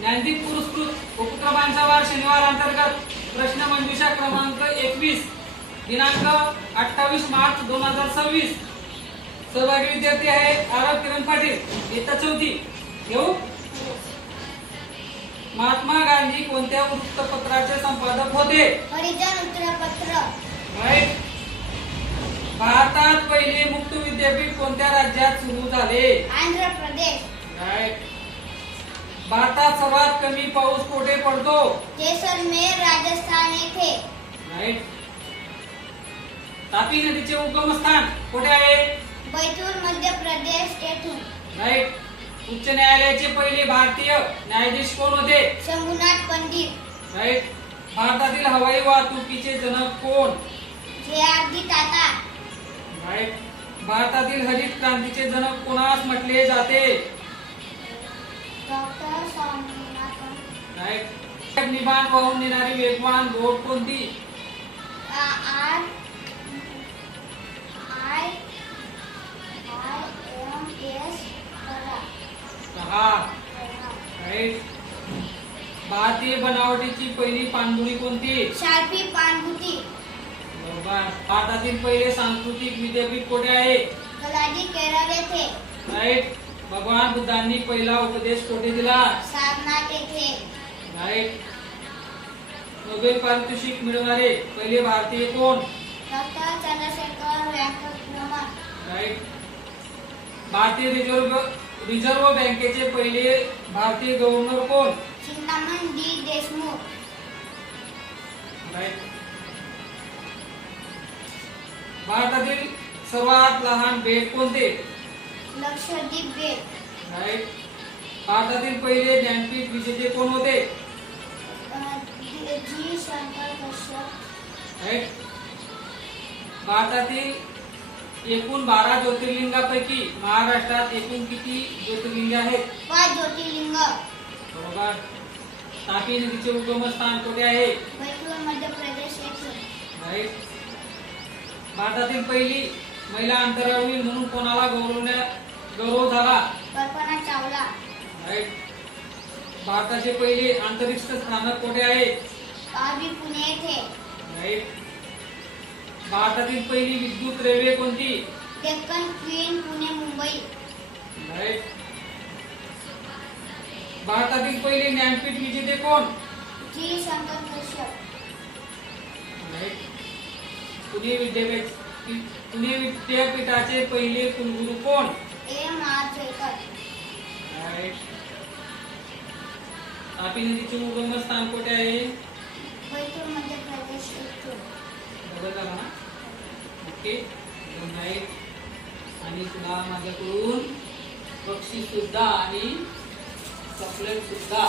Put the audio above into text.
ज्ञानदीप पुरस्कृत उपक्रमांचा वार शनिवार अंतर्गत प्रश्न मंजुषा क्रमांक 21 दिनांक 28 मार्च 2026। सहभागी विद्यार्थी आहे आरव किरण पाटील, इयत्ता 4थी। घेऊ। महात्मा गांधी कोणत्या वृत्तपत्राचे संपादक होते? हरिजन वृत्तपत्र। राईट। भारतात पहिले मुक्त विद्यापीठ कोणत्या राज्यात सुरू झाले? आंध्र प्रदेश। राईट। भारतात सर्वात कमी पाऊस कुठे पडतो? जैसलमेर राजस्थान येथे। राईट। तापी नदीचे उगमस्थान कुठे आहे? बैतूल मध्य प्रदेश येथून। राईट। उच्च न्यायालयाचे पहिले भारतीय न्यायाधीश कोण होते? शंभूनाथ पंडित। राईट। भारतातील हवाई वाहतुकीचे जनक कोण? जे.आर.डी. टाटा। राईट। भारतातील हरित क्रांतीचे जनक कोणास म्हटले जाते? डॉक्टर स्वामीनाथन। राईट। निबाण वाहून नेणारी वेगवान बोट कोणती? राईट। भारतीय बनावटीची पहिली पाणबुडी कोणती? शार्पी पाणबुडी। बरोबर। भारतातील पहिले सांस्कृतिक विद्यापीठ कुठे आहे? कलाजी केरळ येथे। राईट। भगवान बुद्धांनी पहिला उपदेश कुठे दिला? सारनाथ येथे। राईट। नोबेल पारितोषिक मिळवणारे पहिले भारतीय कोण? डॉक्टर चंद्रशेखर वेंकटरमण। राईट। भारतीय रिझर्व्ह बँकेचे पहिले भारतीय गव्हर्नर कोण? चिंतामण डी देशमुख। राईट। भारतातील सर्वात लहान बेट कोणते? लक्षद्वीप बेट। राईट। भारतातील पहिले ज्ञानपीठ विजेते कोण होते? जी शंकर कश्यप। राईट। भारतातील एकूण 12 ज्योतिर्लिंगापैकी महाराष्ट्रात एकूण किती ज्योतिर्लिंग आहेत? 5 ज्योतिर्लिंग। बरोबर। तापी नदीचे उगमस्थान कुठे आहे? बैतूल मध्य प्रदेश येथे। राईट। भारतातील पहिली महिला अंतराळवीर म्हणून कोणाला गौरव झाला? कल्पना चावला। राईट। भारताचे पहिले अंतरिक्ष स्थानक कुठे आहे? आरबी पुणे येथे। राईट। भारतातील पहिली विद्युत रेल्वे कोणती? डेक्कन क्वीन पुणे मुंबई। राईट। भारतातील पहिले ज्ञानपीठ विजेते कोण? जी शंकर कश्यप। राईट। पुणे विद्यापीठाचे पहिले कुलगुरू कोण? M R Jayakar. Right. Tapi नदीचे उगमस्थान कुठे आहे? बैतूल मध्य प्रदेश येथून। बरोबर झाला ना? ओके। Good night. आणि तुला माझ्याकडून बक्षीस सुद्धा आणि चॉकलेट सुद्धा